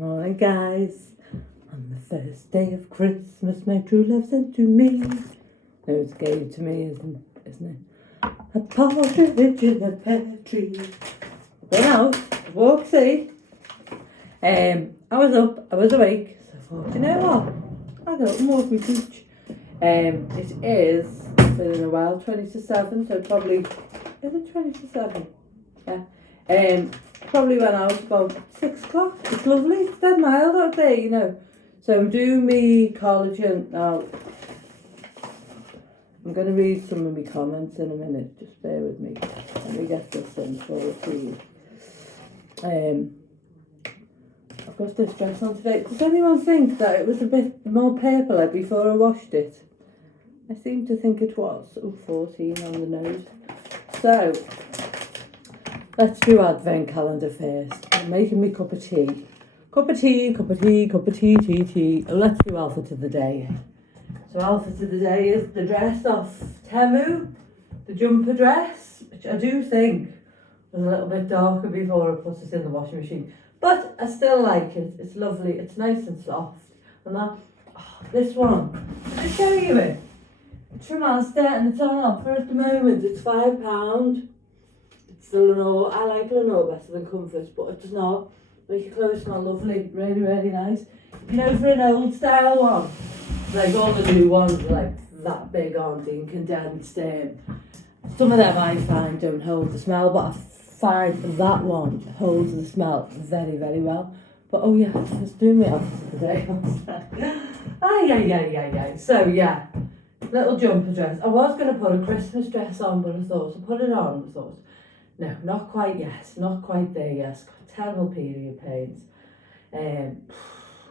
Morning, guys. On the first day of Christmas, my true love sent to me. No, it's gave to me, isn't it? A partridge in a pear tree. Gone out, walk, see. I was up, I was awake, so I thought, you know what? I'll go up and walk my beach. It is, been in a while, 20 to 7, so probably, is it 20 to 7? Yeah. Probably went out about 6 o'clock. It's lovely, it's dead mild out there, you know. So I'm doing me collagen now. I'm going to read some of my comments in a minute, just bear with me. Let me get this in for you. I've got this dress on today. Does anyone think that it was a bit more purple before I washed it? I seem to think it was. Oh, 14 on the nose. So, let's do advent calendar first. I'm making me cup of tea. Cup of tea, tea. And let's do outfit of the day. So outfit of the day is the dress off Temu, the jumper dress, which I do think was a little bit darker before I put it in the washing machine. But I still like it. It's lovely. It's nice and soft. And that, this one, did I show you it? It's from Asda and it's on offer at the moment. It's £5. It's the Lenore. I like Lenore better than Comfort, but it does not make your clothes smell lovely. Really, really nice. You know, for an old style one, like all the new ones are like that big, aren't they, and condensed. Some of them I find don't hold the smell, but I find that one holds the smell very, very well. But oh yeah, it's doing me off today. Ay. So yeah, little jumper dress. I was going to put a Christmas dress on, but I thought, I put it on, I thought, no, not quite yet, not quite there yet. It's got terrible period pains.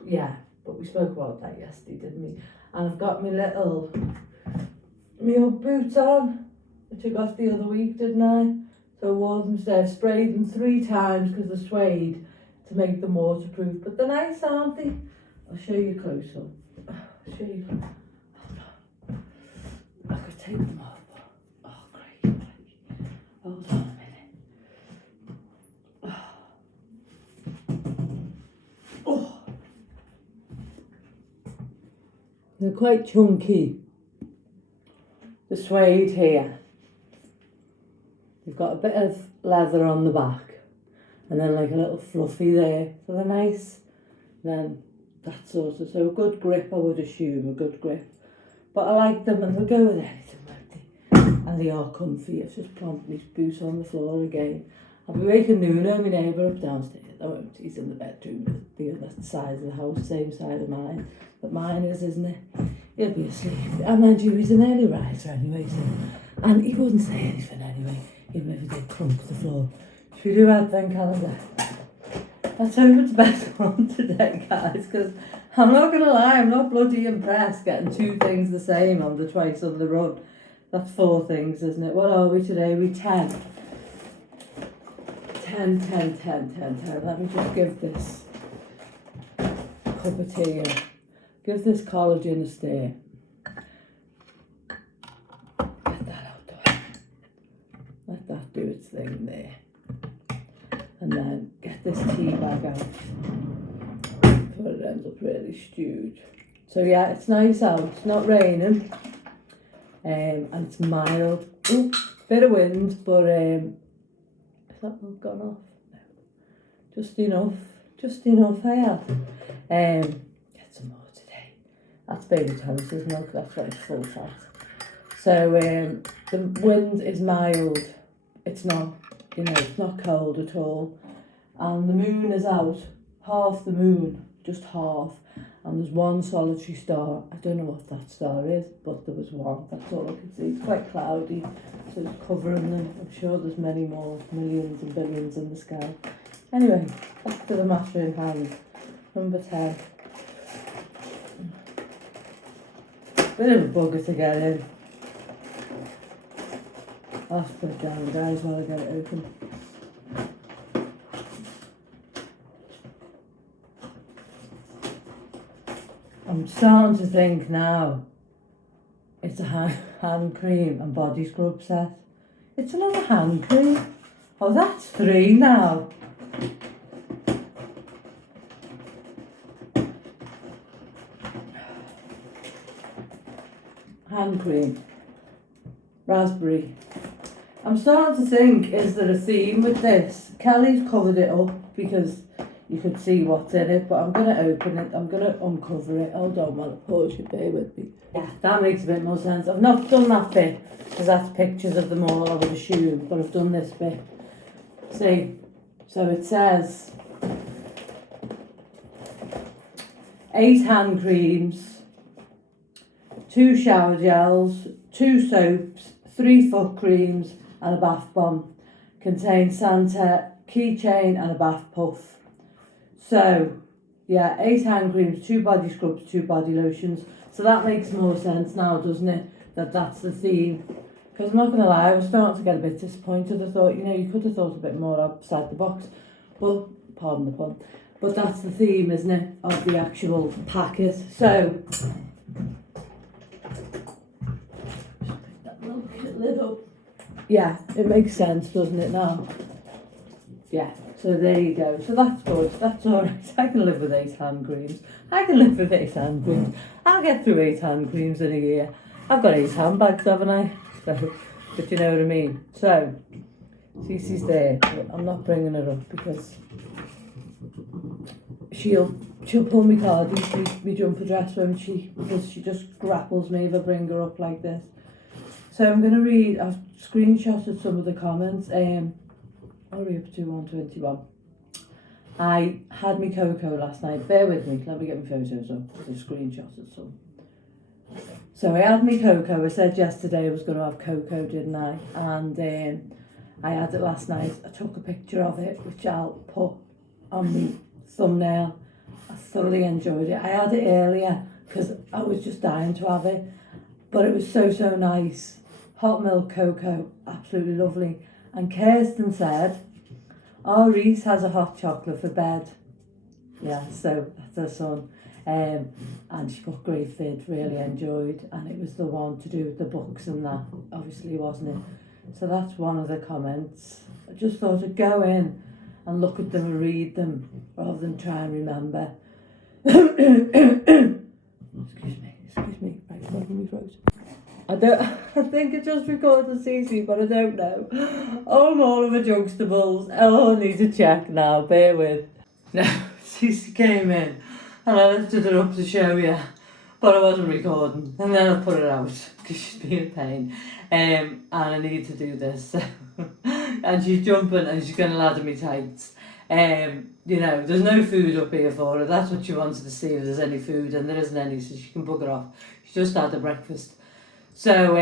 Yeah, but we spoke about that yesterday, didn't we? And I've got my old boots on, which I got the other week, didn't I? So I wore them today. I've sprayed them 3 times because they're suede to make them waterproof. But they're nice, aren't they? I'll show you close up. I'll show you. Hold on. I could take them off. Oh, great. Hold on a minute. Oh. They're quite chunky. The suede here. You've got a bit of leather on the back and then like a little fluffy there, so they're nice. Then that sort of, so a good grip, I would assume, a good grip. But I like them and they'll go with anything, won't they? And they are comfy. I've just plonked my boots on the floor again. I'll be waking Nuno, my neighbour, up downstairs. I won't, he's in the bedroom, the other side of the house, same side of mine. But mine is, isn't it? He'll be asleep. And mind you, he's an early riser anyway, so. And he wouldn't say anything anyway, even if he did crump the floor. Should we do advent calendar? Let's hope it's better one today, guys, because I'm not going to lie, I'm not bloody impressed getting 2 things the same on the twice on the run. That's 4 things, isn't it? What are we today? We're 10. 10. Let me just give this cup of tea and give this collagen a stir. Get that out the way. Let that do its thing there. And then get this tea bag out before it ends up really stewed. So yeah, it's nice out. It's not raining. And it's mild. Ooh, bit of wind, but has that one gone off? No. Just enough I have. Get some more today. That's baby Thomas's milk, that's why it's full fat. So the wind is mild. It's not, it's not cold at all. And the moon is out, half the moon, just half. And there's one solitary star. I don't know what that star is, but there was one. That's all I could see. It's quite cloudy, so it's covering them. I'm sure there's many more, millions and billions in the sky. Anyway, back to the matter in hand. Number 10. Bit of a bugger to get in. I'll have to put it down, guys, while I get it open. I'm starting to think now it's a hand cream and body scrub set. It's another hand cream. Oh, that's 3 now. hand cream, raspberry. I'm starting to think, is there a theme with this? Kelly's covered it up because you could see what's in it, but I'm going to open it, I'm going to uncover it. Hold on while I pause you, bear with me. Yeah, that makes a bit more sense. I've not done that bit, because that's pictures of them all, I would assume, but I've done this bit. See, so it says 8 hand creams, 2 shower gels, 2 soaps, 3 foot creams and a bath bomb. Contains Santa, keychain and a bath puff. So, yeah, 8 hand creams, 2 body scrubs, 2 body lotions. So that makes more sense now, doesn't it? That's the theme. Because I'm not going to lie, I was starting to get a bit disappointed. I thought, you could have thought a bit more outside the box. But, pardon the pun. But that's the theme, isn't it, of the actual packet. So, just pick that little lid up. Yeah, it makes sense, doesn't it now? Yeah, so there you go. So that's good. That's all right. I can live with 8 hand creams. I can live with 8 hand creams. I'll get through 8 hand creams in a year. I've got 8 handbags, haven't I? So, but you know what I mean. So, Cece's there. But I'm not bringing her up because she'll pull me card into me jumper dress because she just grapples me if I bring her up like this. So I'm going to read, I've screenshotted some of the comments. Hurry up to 121. I had me cocoa last night. Bear with me, let me get my photos up. I've screenshotted some. So I had me cocoa. I said yesterday I was going to have cocoa, didn't I? And I had it last night. I took a picture of it, which I'll put on the thumbnail. I thoroughly enjoyed it. I had it earlier because I was just dying to have it. But it was so nice. Hot milk cocoa, absolutely lovely. And Kirsten said, oh, Reese has a hot chocolate for bed. Yeah, so that's her son. And she put great fit, really enjoyed. And it was the one to do with the books and that, obviously, wasn't it? So that's one of the comments. I just thought I'd go in and look at them and read them rather than try and remember. Excuse me, right, it's not in my throat. I think I just recorded Cece, but I don't know. Oh, I'm all of my Jugstables. Oh, I need to check now, bear with. No, Cece came in and I lifted her up to show you, but I wasn't recording. And then I put her out because she's being a pain. And I need to do this. And she's jumping and she's going to ladder me tights. There's no food up here for her. That's what she wanted to see, if there's any food, and there isn't any, so she can bugger off. She just had her breakfast. So,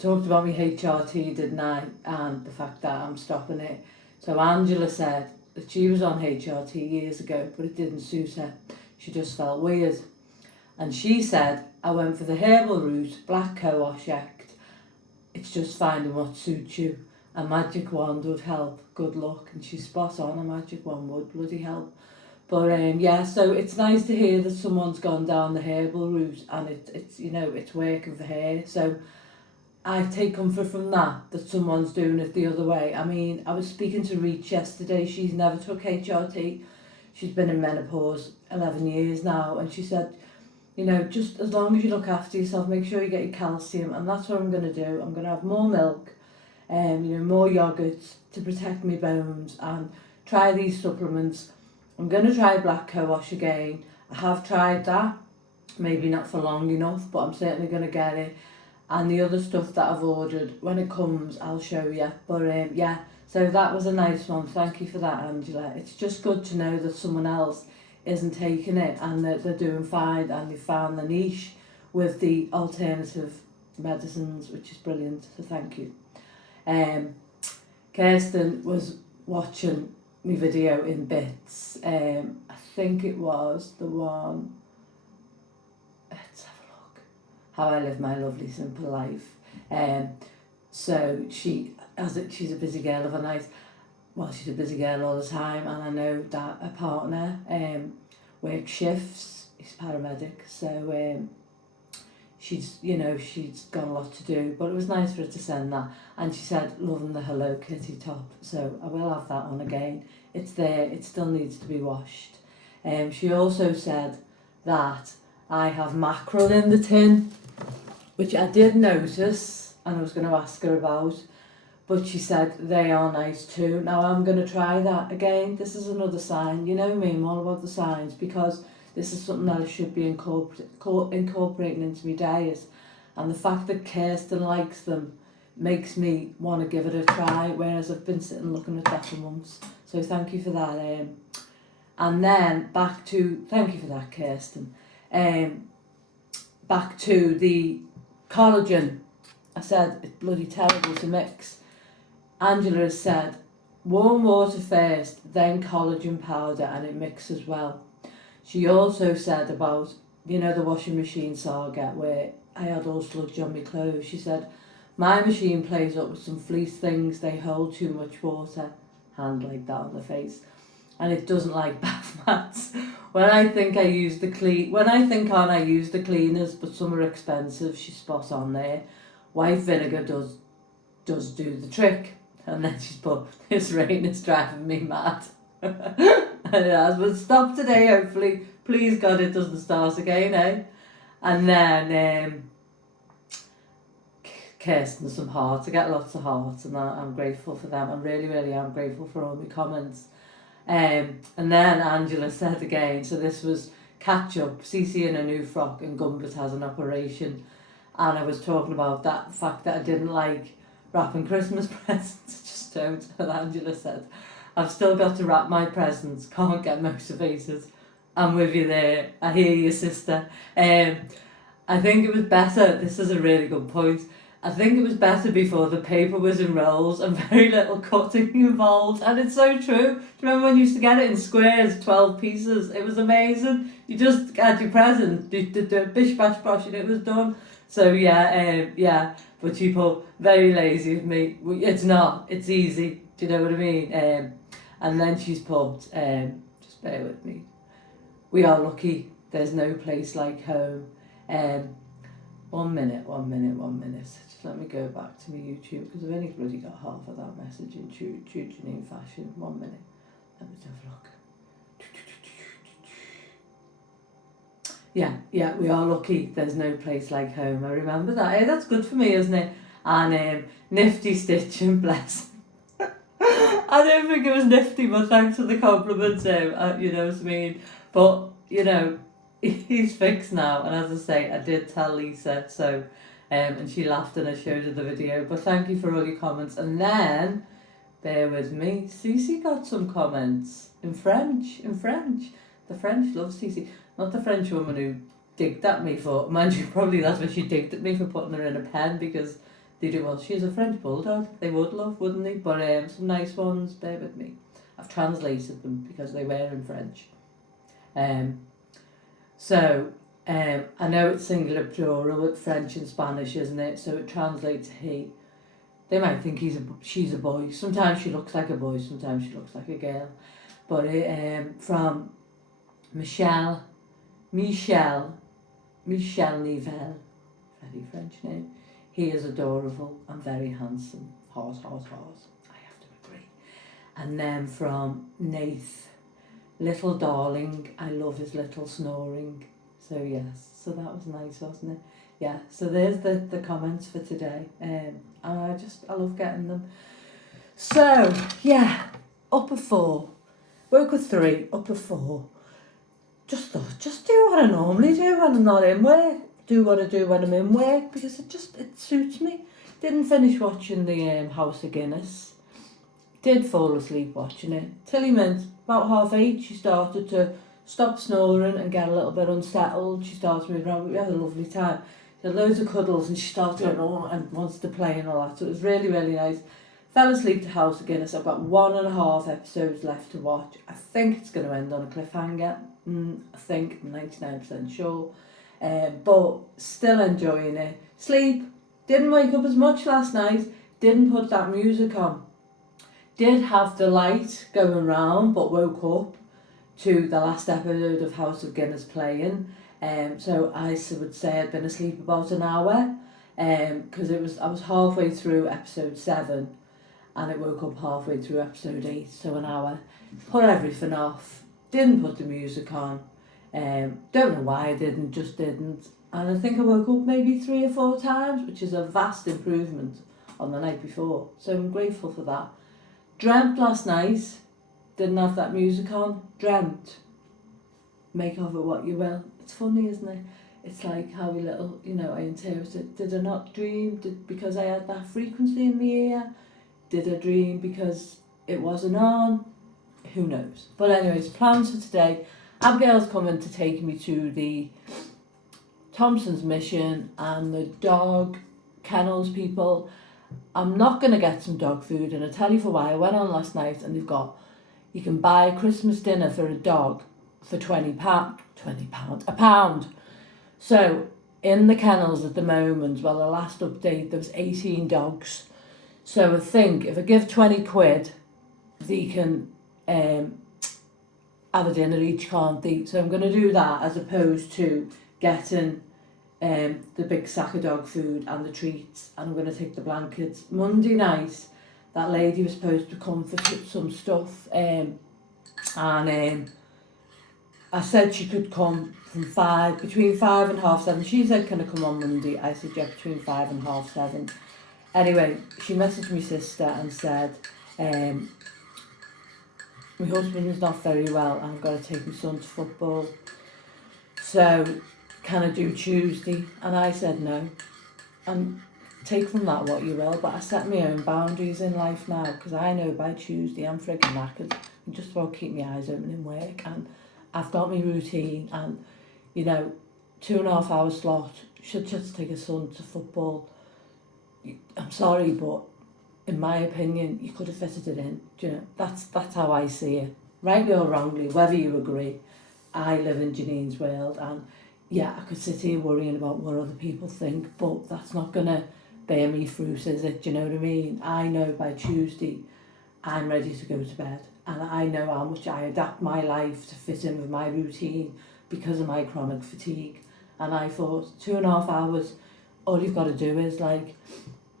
talked about my HRT, didn't I, and the fact that I'm stopping it. So Angela said that she was on HRT years ago, but it didn't suit her. She just felt weird. And she said, I went for the herbal route, black co-wash act. It's just finding what suits you. A magic wand would help, good luck. And she's spot on, a magic wand would bloody help. But so it's nice to hear that someone's gone down the herbal route and it's working for her. So I take comfort from that someone's doing it the other way. I mean, I was speaking to Reach yesterday. She's never took HRT. She's been in menopause 11 years now, and she said, just as long as you look after yourself, make sure you get your calcium, and that's what I'm going to do. I'm going to have more milk, more yogurts to protect my bones, and try these supplements. I'm going to try black co-wash again. I have tried that, maybe not for long enough, but I'm certainly going to get it. And the other stuff that I've ordered, when it comes, I'll show you. But so that was a nice one. Thank you for that, Angela. It's just good to know that someone else isn't taking it and that they're doing fine and they've found the niche with the alternative medicines, which is brilliant. So thank you. Kirsten was watching my video in bits. I think it was the one, let's have a look, How I Live My Lovely Simple Life. So she's a busy girl of a night. Well, she's a busy girl all the time, and I know that her partner works shifts, he's a paramedic, so she's got a lot to do, but it was nice for her to send that. And she said, loving the Hello Kitty top, so I will have that on again. It's there, it still needs to be washed. She also said that I have mackerel in the tin. which I did notice and I was going to ask her about, but she said they are nice too. Now I'm going to try that again. This is another sign. You know me, I'm all about the signs, because this is something that I should be incorporating into my diet. And the fact that Kirsten likes them makes me want to give it a try, whereas I've been sitting looking at that for months. So thank you for that. And then back to, thank you for that, Kirsten. Back to the collagen. I said it's bloody terrible to mix. Angela has said warm water first, then collagen powder, and it mixes well. She also said about, you know, the washing machine saga where I had all sludge on my clothes. She said, my machine plays up with some fleece things, they hold too much water, hand like that on the face, and it doesn't like bath mats. When I think I use the cleaners, but some are expensive, she's spot on there. White vinegar does do the trick. And then she's put, this rain is driving me mad. And it has, but stop today, hopefully. Please God it doesn't start again, eh? And then Kirsten some hearts. I get lots of hearts and I'm grateful for them. I really, really am grateful for all my comments. And then Angela said again, so this was catch up, Cece in a new frock and Gumbert has an operation. And I was talking about that fact that I didn't like wrapping Christmas presents, just don't. And Angela said, I've still got to wrap my presents, can't get motivated. I'm with you there, I hear you, sister. I think it was better, this is a really good point, I think it was better before the paper was in rolls and very little cutting involved. And it's so true. Do you remember when you used to get it in squares, 12 pieces? It was amazing. You just had your present, bish bash bosh, and it was done. So yeah, but people, very lazy of me. It's not, it's easy, do you know what I mean? And then she's put, just bear with me, we are lucky, there's no place like home. 1 minute, just let me go back to my YouTube, because I've only bloody got half of that message in true Janine fashion. 1 minute, let me have a look. Yeah, we are lucky, there's no place like home. I remember that. Hey, that's good for me, isn't it? And nifty stitching, bless. I don't think it was nifty, but thanks for the compliments, you know what I mean? But, you know, he's fixed now, and as I say, I did tell Lisa, so, and she laughed and I showed her the video, but thank you for all your comments. And then, bear with me, Cece got some comments in French. The French love Cece. Not the French woman who digged at me for, mind you, probably that's when she digged at me for putting her in a pen, because they do, well, she's a French bulldog, they would love, wouldn't they? But some nice ones, bear with me. I've translated them because they were in French. So, I know it's singular plural with French and Spanish, isn't it? So it translates to he. They might think she's a boy. Sometimes she looks like a boy, sometimes she looks like a girl. But from Michel Nivelle, very French name. He is adorable and very handsome. Horse. I have to agree. And then from Nath, little darling, I love his little snoring. So yes, so that was nice, wasn't it? Yeah, so there's the comments for today. And I love getting them. So, yeah, up at 4. Woke at 3, up at 4. Just do what I normally do when I'm not in work. Do what I do when I'm in work, because it suits me. Didn't finish watching the House of Guinness. Did fall asleep watching it. Tilly meant about 8:30 she started to stop snoring and get a little bit unsettled. She started moving around, but we had a lovely time. She had loads of cuddles and she started going on and wants to play and all that. So it was really, really nice. Fell asleep to House of Guinness. I've got 1.5 episodes left to watch. I think it's going to end on a cliffhanger. I think, I'm 99% sure. But still enjoying it. Sleep. Didn't wake up as much last night. Didn't put that music on. Did have the light going round, but woke up to the last episode of House of Guinness playing. So I would say I'd been asleep about an hour. Because I was halfway through episode 7. And I woke up halfway through episode 8, so an hour. Put everything off. Didn't put the music on. Don't know why I didn't, just didn't. And I think I woke up maybe 3 or 4 times, which is a vast improvement on the night before. So I'm grateful for that. Dreamt last night, didn't have that music on, dreamt. Make of it what you will. It's funny, isn't it? It's like how little, I interpreted. Did I not dream because I had that frequency in the ear? Did I dream because it wasn't on? Who knows? But anyways, plans for today. Abigail's coming to take me to the Thompson's Mission and the dog kennels people. I'm not going to get some dog food, and I'll tell you for why. I went on last night and you can buy a Christmas dinner for a dog for £20, a pound. So in the kennels at the moment, the last update, there was 18 dogs. So I think if I give 20 quid, they can have a dinner each, can't they? So I'm going to do that as opposed to getting the big sack of dog food and the treats, and I'm going to take the blankets. Monday night, that lady was supposed to come for some stuff, and I said she could come between 5 and half 7. She said, can I come on Monday? I said, yeah, between 5 and half 7. Anyway, she messaged my sister and said, my husband is not very well and I've got to take my son to football. So, can I do Tuesday? And I said no. And take from that what you will, but I set my own boundaries in life now, because I know by Tuesday I'm frigging knackered. I just about keep my eyes open in work, and I've got my routine, and 2.5 hour slot, should just take a son to football. I'm sorry, but in my opinion, you could have fitted it in. That's how I see it. Rightly or wrongly, whether you agree, I live in Janine's world, and yeah, I could sit here worrying about what other people think, but that's not going to bear me fruit, is it? Do you know what I mean? I know by Tuesday I'm ready to go to bed, and I know how much I adapt my life to fit in with my routine because of my chronic fatigue. And I thought 2.5 hours, all you've got to do is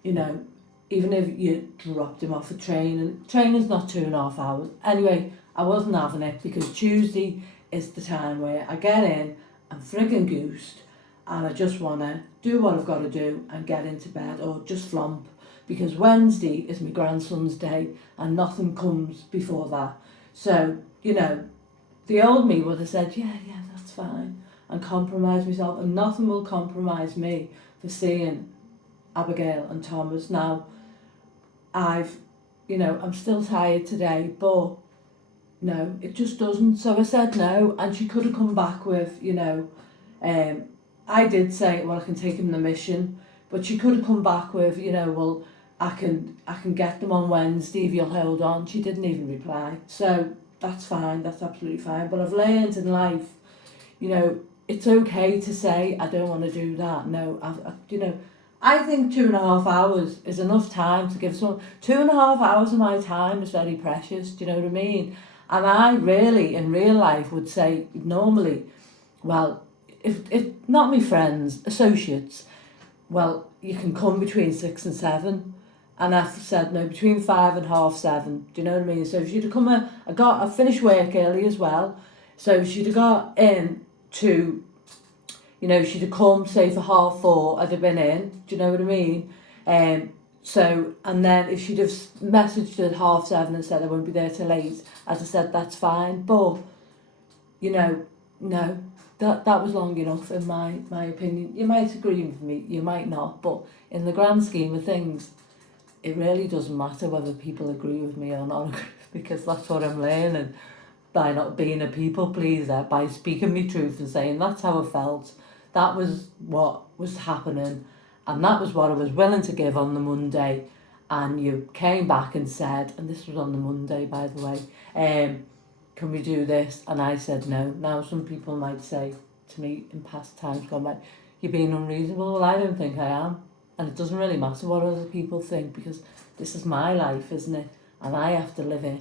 even if you dropped him off a train, and training's not 2.5 hours. Anyway, I wasn't having it, because Tuesday is the time where I get in, I'm friggin' goosed, and I just want to do what I've got to do and get into bed, or just flump, because Wednesday is my grandson's day and nothing comes before that. So, the old me would have said, yeah, that's fine, and compromise myself, and nothing will compromise me for seeing Abigail and Thomas. Now, I'm still tired today, but no, it just doesn't. So I said no, and she could have come back with, I did say, well, I can take him the mission, but she could have come back with, well, I can get them on Wednesday if you'll hold on. She didn't even reply. So that's fine, that's absolutely fine. But I've learned in life, it's okay to say, I don't want to do that. No, I think 2.5 hours is enough time to give someone. 2.5 hours of my time is very precious, do you know what I mean? And I really, in real life, would say normally, well, if not my friends, associates, well, you can come between 6 and 7. And I've said no, between 5 and half 7. Do you know what I mean? So if she'd have come, I finished work early as well. So if she'd have got in to, she'd have come, say, for 4:30, I'd have been in. Do you know what I mean? So, and then if she'd have messaged at 7:30 and said I won't be there till 8, as I said, that's fine. But, no, that was long enough in my opinion. You might agree with me, you might not, but in the grand scheme of things, it really doesn't matter whether people agree with me or not, because that's what I'm learning by not being a people pleaser, by speaking my truth and saying that's how I felt. That was what was happening, and that was what I was willing to give on the Monday. And you came back and said, and this was on the Monday, by the way, can we do this? And I said no. Now, some people might say to me in past times, you're being unreasonable. Well, I don't think I am. And it doesn't really matter what other people think, because this is my life, isn't it? And I have to live it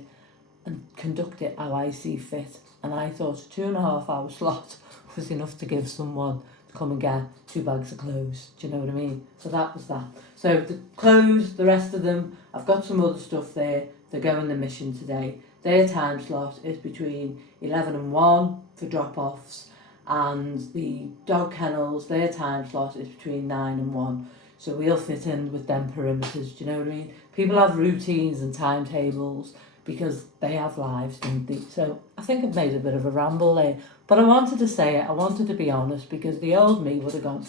and conduct it how I see fit. And I thought a 2.5 hour slot was enough to give someone to come and get 2 bags of clothes. Do you know what I mean? So that was that. So the clothes, the rest of them, I've got some other stuff there. They're going the mission today. Their time slot is between 11 and 1 for drop-offs, and the dog kennels, their time slot is between 9 and 1. So we'll fit in with them perimeters, do you know what I mean? People have routines and timetables because they have lives, don't they? So I think I've made a bit of a ramble there. But I wanted to say it, I wanted to be honest, because the old me would have gone,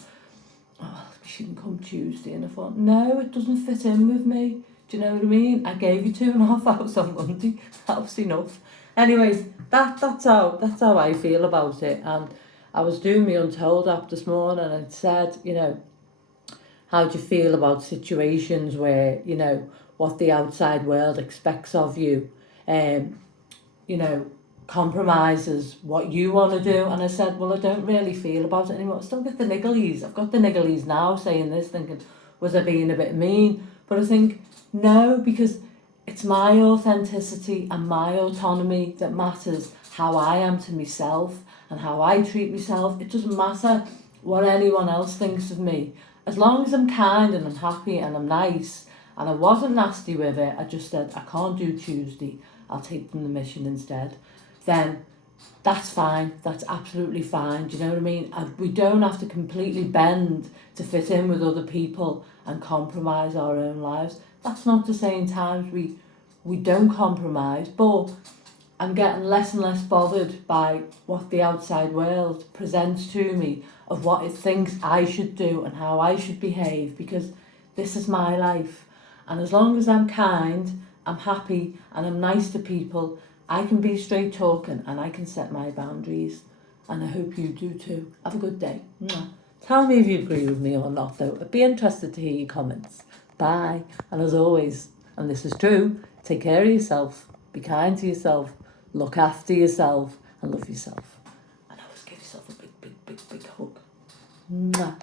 oh, she can come Tuesday. And I thought, no, it doesn't fit in with me. Do you know what I mean? I gave you 2.5 hours on Monday. That was enough. Anyways, that's how I feel about it. And I was doing my Untold app this morning and it said, you know, how do you feel about situations where, you know, what the outside world expects of you, you know, compromises what you want to do? And I said, well, I don't really feel about it anymore. I still get the nigglies. I've got the nigglies now saying this, thinking, was I being a bit mean? But I think, no, because it's my authenticity and my autonomy that matters, how I am to myself and how I treat myself. It doesn't matter what anyone else thinks of me. As long as I'm kind and I'm happy and I'm nice, and I wasn't nasty with it, I just said, I can't do Tuesday, I'll take them the mission instead, then that's fine, that's absolutely fine, do you know what I mean? We don't have to completely bend to fit in with other people and compromise our own lives. That's not to say in times we don't compromise, but I'm getting less and less bothered by what the outside world presents to me of what it thinks I should do and how I should behave, because this is my life. And as long as I'm kind, I'm happy and I'm nice to people, I can be straight talking and I can set my boundaries. And I hope you do too. Have a good day. Mwah. Tell me if you agree with me or not though. I'd be interested to hear your comments. Bye. And as always, and this is true, take care of yourself, be kind to yourself, look after yourself and love yourself. And always give yourself a big hug. Mwah.